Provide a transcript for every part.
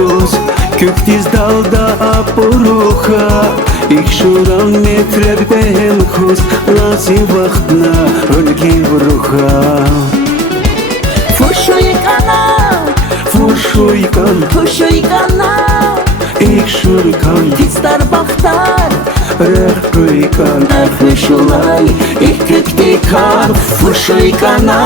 hus Köktiz dalda apuruha Ich şuran metreb behem hus Lazi vaxtna ölgi vruha Fuşuykana Ich şurkan Tistar baktar Rehkuykan Akışulay Ich köktikan Fuşuykana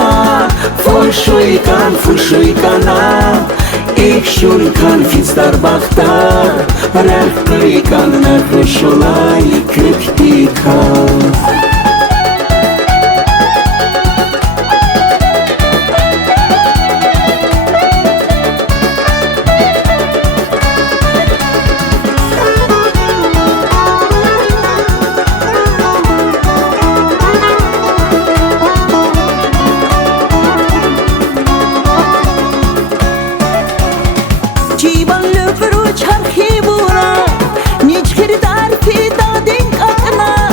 Ich şurkan Tistar baktar Rehkuykan Akışulay Köktikan Civan löpru çarhi bura Niçkir dar fidadin akna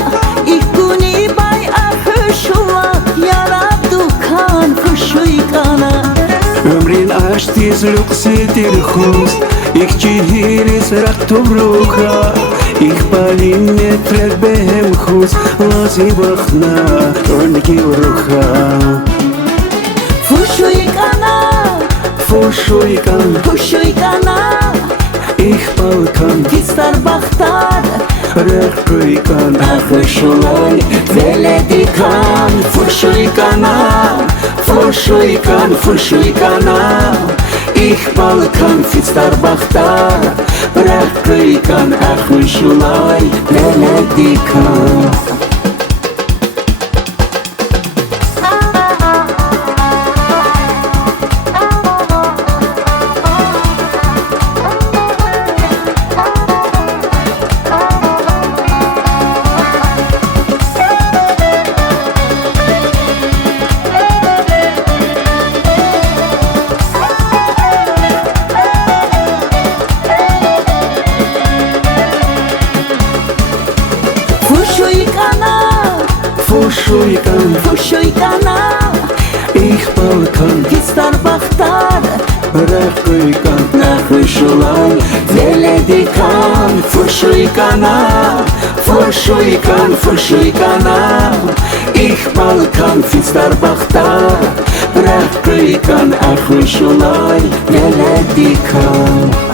İkkuni bay ahışula Yarab dukan fuşuykana Ömrin açtiz lüksedir hus Ich cihiris raktubruha Ich palim metreb behem hus Lazi vaxtna ölgi vruha Fuşuykana Ich balkan Tistar baktar Rehkuykan Akışulay Veledikan Fuşuykana Ich balkan Tistar baktar Rehkuykan Akışulay Veledikan Fuşuykana Ich balkan Tistar baktar Rehkuykan Akışulay Veledikan Fuşuykana Ich balkan Tistar baktar Rehkuykan Akışulay Veledikan